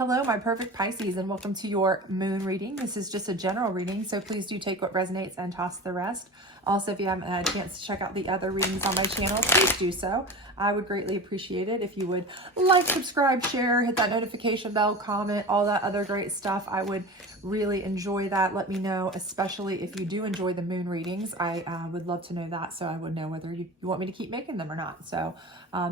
Hello, my perfect Pisces, and welcome to your moon reading. This is just a general reading, so please do take what resonates and toss the rest. Also, if you haven't had a chance to check out the other readings on my channel, please do so. I would greatly appreciate it if you would like, subscribe, share, hit that notification bell, comment, all that other great stuff. I would really enjoy that. Let me know, especially if you do enjoy the moon readings. I would love to know that, so I would know whether you want me to keep making them or not. So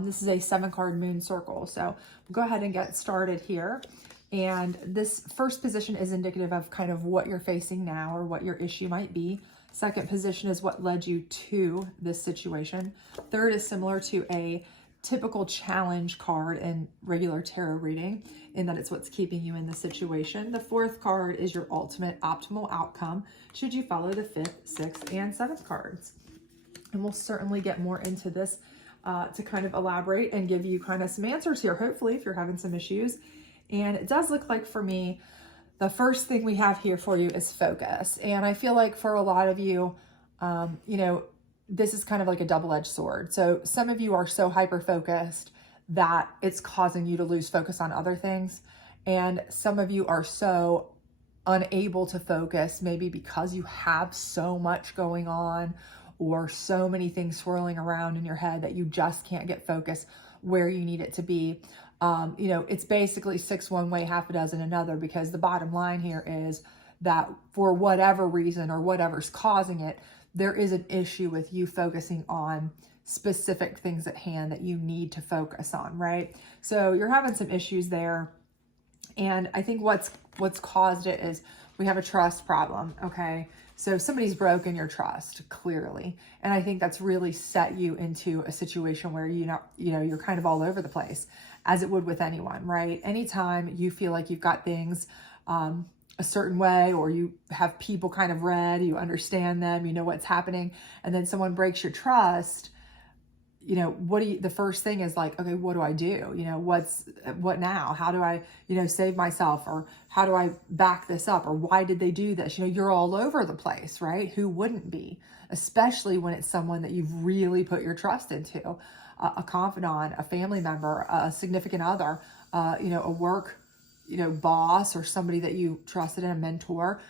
this is a 7-card moon circle, so we'll go ahead and get started here. And this first position is indicative of kind of what you're facing now or what your issue might be. Second position is what led you to this situation. Third is similar to a typical challenge card in regular tarot reading, in that it's what's keeping you in the situation. The fourth card is your ultimate optimal outcome should you follow the 5th, 6th, and 7th cards. And we'll certainly get more into this to kind of elaborate and give you kind of some answers here, hopefully, if you're having some issues. And it does look like, for me, the first thing we have here for you is focus. And I feel like for a lot of you, this is kind of like a double-edged sword. So some of you are so hyper-focused that it's causing you to lose focus on other things. And some of you are so unable to focus, maybe because you have so much going on or so many things swirling around in your head that you just can't get focus where you need it to be. It's basically 6 one way, half a dozen another, because the bottom line here is that for whatever reason or whatever's causing it, there is an issue with you focusing on specific things at hand that you need to focus on, right? So you're having some issues there. And I think what's caused it is we have a trust problem, okay? So somebody's broken your trust, clearly. And I think that's really set you into a situation where you're kind of all over the place, as it would with anyone, right? Anytime you feel like you've got things a certain way, or you have people kind of read, you understand them, you know what's happening, and then someone breaks your trust, the first thing is like, okay, what do I do? What now? How do I, save myself? Or how do I back this up? Or why did they do this? You're all over the place, right? Who wouldn't be? Especially when it's someone that you've really put your trust into, a confidant, a family member, a significant other, a work, boss, or somebody that you trusted in, a mentor.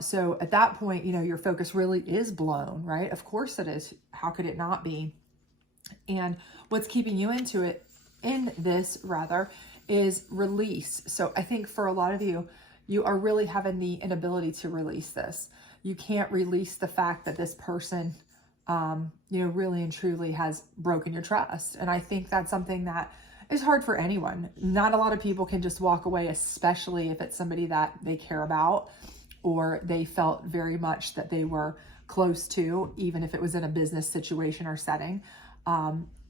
So at that point, your focus really is blown, right? Of course it is. How could it not be? And what's keeping you in this is release. So I think for a lot of you, you are really having the inability to release this. You can't release the fact that this person, really and truly has broken your trust. And I think that's something that is hard for anyone. Not a lot of people can just walk away, especially if it's somebody that they care about or they felt very much that they were close to, even if it was in a business situation or setting.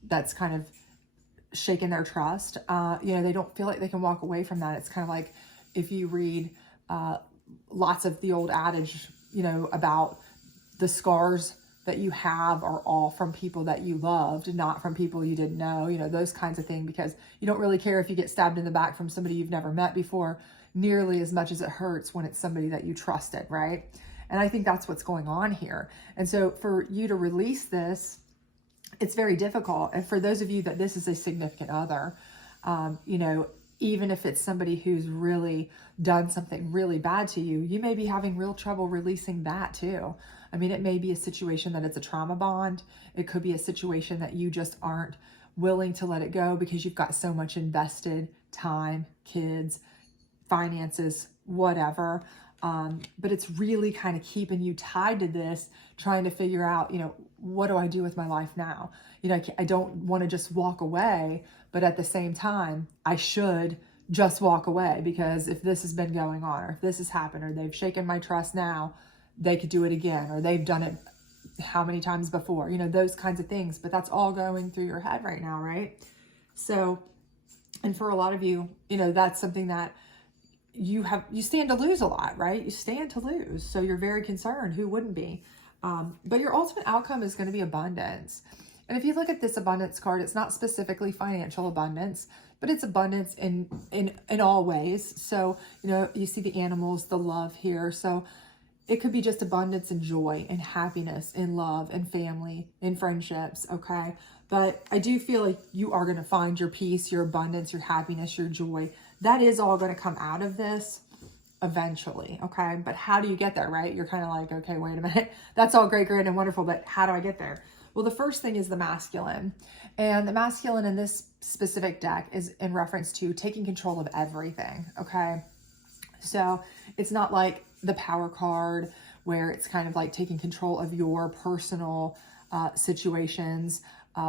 That's kind of shaken their trust. They don't feel like they can walk away from that. It's kind of like if you read lots of the old adage, about the scars that you have are all from people that you loved, not from people you didn't know, those kinds of things, because you don't really care if you get stabbed in the back from somebody you've never met before, nearly as much as it hurts when it's somebody that you trusted, right? And I think that's what's going on here. And so for you to release this, it's very difficult. And for those of you that this is a significant other, even if it's somebody who's really done something really bad to you, you may be having real trouble releasing that too. I mean, it may be a situation that it's a trauma bond. It could be a situation that you just aren't willing to let it go because you've got so much invested time, kids, finances, whatever. But it's really kind of keeping you tied to this, trying to figure out, what do I do with my life now? I don't want to just walk away, but at the same time, I should just walk away, because if this has been going on, or if this has happened, or they've shaken my trust now, they could do it again, or they've done it how many times before, those kinds of things. But that's all going through your head right now, right? So, and for a lot of you, that's something that you stand to lose a lot, right? You stand to lose. So you're very concerned. Who wouldn't be? But your ultimate outcome is going to be abundance. And if you look at this abundance card, it's not specifically financial abundance, but it's abundance in all ways. So, you see the animals, the love here. So it could be just abundance and joy and happiness and love and family and friendships, okay? but I do feel like you are going to find your peace, your abundance, your happiness, your joy. That is all going to come out of this eventually, okay? But how do you get there, right? You're kind of like, okay, wait a minute. That's all great, great, and wonderful, but how do I get there? Well, the first thing is the masculine. And the masculine in this specific deck is in reference to taking control of everything, okay? So it's not like the power card where it's kind of like taking control of your personal situations,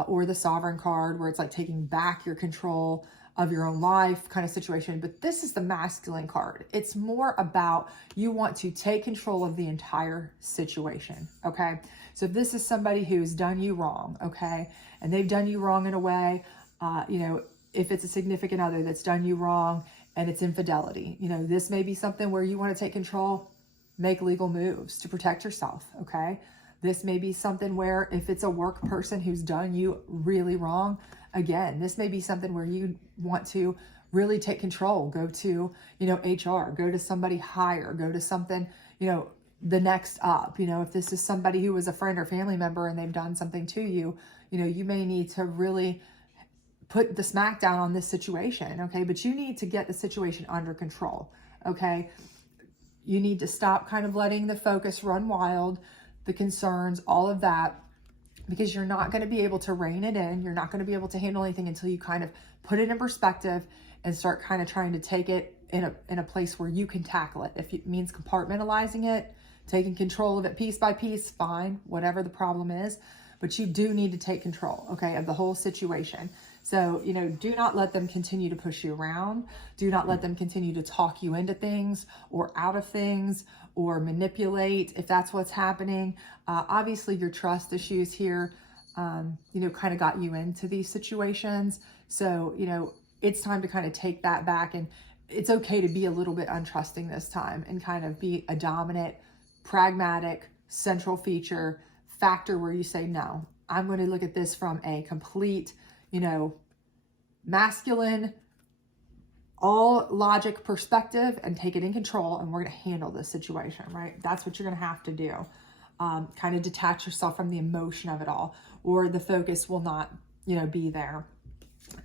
or the sovereign card where it's like taking back your control of your own life kind of situation. But this is the masculine card. It's more about you want to take control of the entire situation, okay? So if this is somebody who's done you wrong, okay, and they've done you wrong in a way, you know, if it's a significant other that's done you wrong and it's infidelity, you know, this may be something where you want to take control, make legal moves to protect yourself, okay? This may be something where if it's a work person who's done you really wrong, again, this may be something where you want to really take control, go to, you know, HR, go to somebody higher, go to something, you know, the next up. You know, if this is somebody who was a friend or family member and they've done something to you, you know, you may need to really put the smack down on this situation, okay? But you need to get the situation under control, okay? You need to stop kind of letting the focus run wild, the concerns, all of that, because you're not going to be able to rein it in. You're not going to be able to handle anything until you kind of put it in perspective and start kind of trying to take it in a place where you can tackle it. If it means compartmentalizing it, taking control of it piece by piece, fine, whatever the problem is, but you do need to take control, okay, of the whole situation. So, you know, do not let them continue to push you around. Do not let them continue to talk you into things or out of things or manipulate if that's what's happening. Obviously, your trust issues here, you know, kind of got you into these situations. So, you know, it's time to kind of take that back, and it's okay to be a little bit untrusting this time and kind of be a dominant, pragmatic, central factor where you say, no, I'm going to look at this from a complete, you know, masculine, all logic perspective and take it in control, and we're going to handle this situation, right? That's what you're going to have to do. Kind of detach yourself from the emotion of it all, or the focus will not, you know, be there.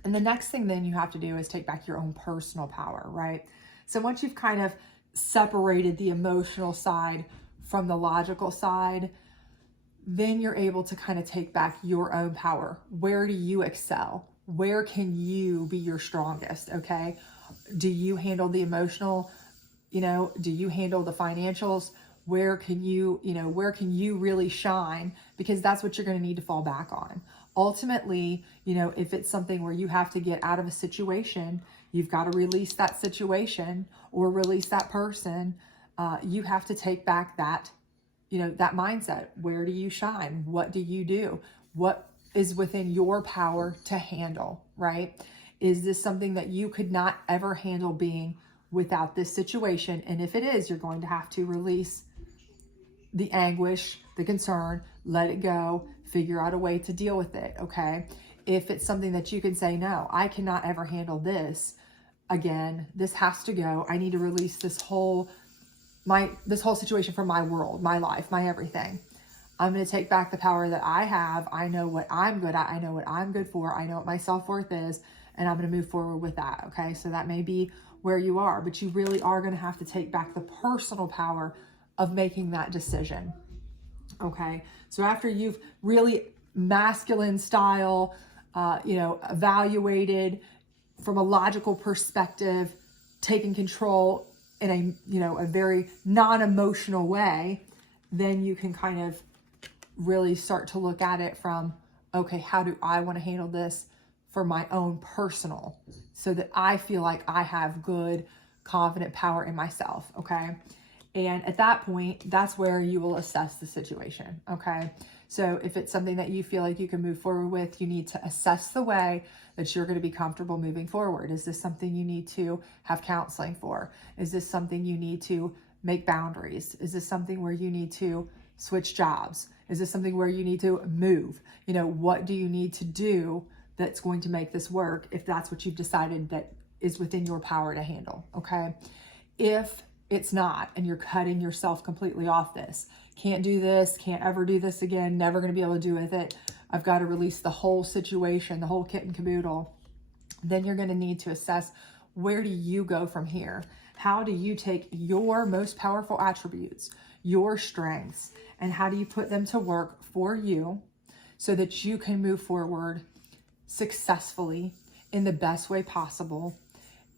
And the next thing then you have to do is take back your own personal power, right? So once you've kind of separated the emotional side from the logical side, then you're able to kind of take back your own power. Where do you excel? Where can you be your strongest? Okay. Do you handle the emotional? You know, do you handle the financials? Where can you, where can you really shine? Because that's what you're going to need to fall back on. Ultimately, you know, if it's something where you have to get out of a situation, you've got to release that situation or release that person. You have to take back that, you know, that mindset. Where do you shine? What do you do? What is within your power to handle, right? Is this something that you could not ever handle being without this situation? And if it is, you're going to have to release the anguish, the concern, let it go, figure out a way to deal with it, okay? If it's something that you can say, no, I cannot ever handle this again, this has to go. I need to release this whole situation from my world, my life, my everything. I'm going to take back the power that I have. I know what I'm good at. I know what I'm good for. I know what my self-worth is, and I'm going to move forward with that. Okay. So that may be where you are, but you really are going to have to take back the personal power of making that decision. Okay. So after you've really masculine style, evaluated from a logical perspective, taking control in a very non-emotional way, then you can kind of really start to look at it from, okay, how do I want to handle this for my own personal, so that I feel like I have good, confident power in myself, okay? And at that point, that's where you will assess the situation, okay? So if it's something that you feel like you can move forward with, you need to assess the way that you're going to be comfortable moving forward. Is this something you need to have counseling for? Is this something you need to make boundaries? Is this something where you need to switch jobs? Is this something where you need to move? You know, what do you need to do that's going to make this work if that's what you've decided that is within your power to handle, okay? If it's not, and you're cutting yourself completely off this, can't do this, can't ever do this again, never going to be able to do with it, I've got to release the whole situation, the whole kit and caboodle, then you're going to need to assess, where do you go from here? How do you take your most powerful attributes, your strengths, and how do you put them to work for you so that you can move forward successfully in the best way possible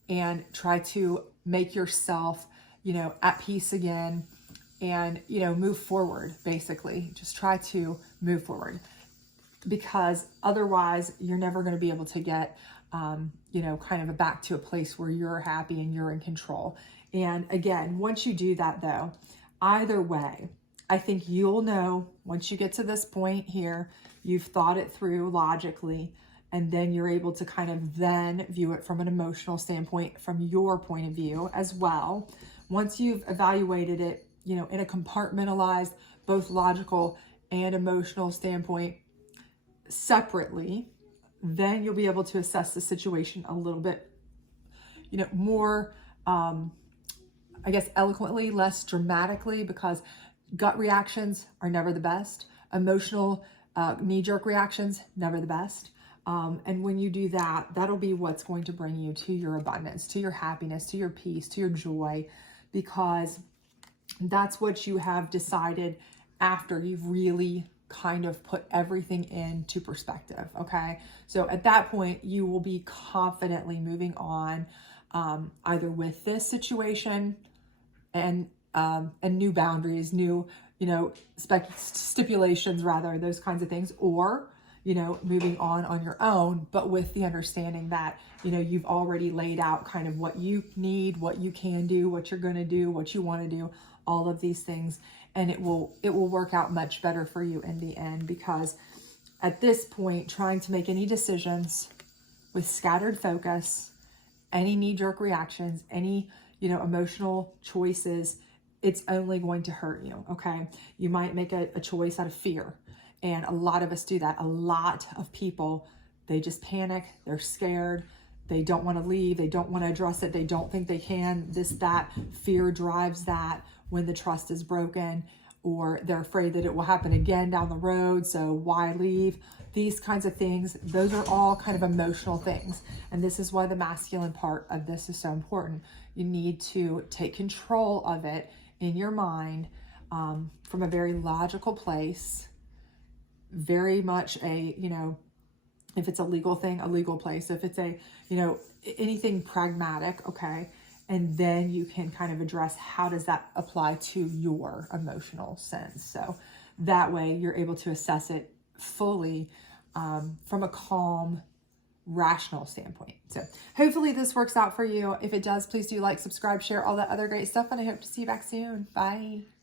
and try to make yourself, at peace again and, move forward, basically. Just try to move forward, because otherwise you're never going to be able to get, kind of back to a place where you're happy and you're in control. And again, once you do that though, either way, I think you'll know once you get to this point here, you've thought it through logically, and then you're able to kind of then view it from an emotional standpoint, from your point of view as well. Once you've evaluated it, in a compartmentalized, both logical and emotional standpoint separately, then you'll be able to assess the situation a little bit, more, I guess, eloquently, less dramatically, because gut reactions are never the best. Emotional knee-jerk reactions, never the best. And when you do that, that'll be what's going to bring you to your abundance, to your happiness, to your peace, to your joy, because that's what you have decided after you've really kind of put everything into perspective. Okay. So at that point, you will be confidently moving on, either with this situation and new boundaries, new, stipulations rather, those kinds of things, or, moving on your own, but with the understanding that, you've already laid out kind of what you need, what you can do, what you're going to do, what you want to do, all of these things. And it will work out much better for you in the end, because at this point, trying to make any decisions with scattered focus, any knee-jerk reactions, any, emotional choices, it's only going to hurt you. Okay. You might make a choice out of fear. And a lot of us do that. A lot of people, they just panic. They're scared. They don't want to leave. They don't want to address it. They don't think they can. That fear drives that when the trust is broken, or they're afraid that it will happen again down the road. So why leave? These kinds of things, those are all kind of emotional things. And this is why the masculine part of this is so important. You need to take control of it in your mind, from a very logical place, very much a, if it's a legal thing, a legal place. If it's a, anything pragmatic, okay. And then you can kind of address, how does that apply to your emotional sense? So that way you're able to assess it fully, from a calm, rational standpoint. So hopefully this works out for you. If it does, please do like, subscribe, share, all that other great stuff. And I hope to see you back soon. Bye.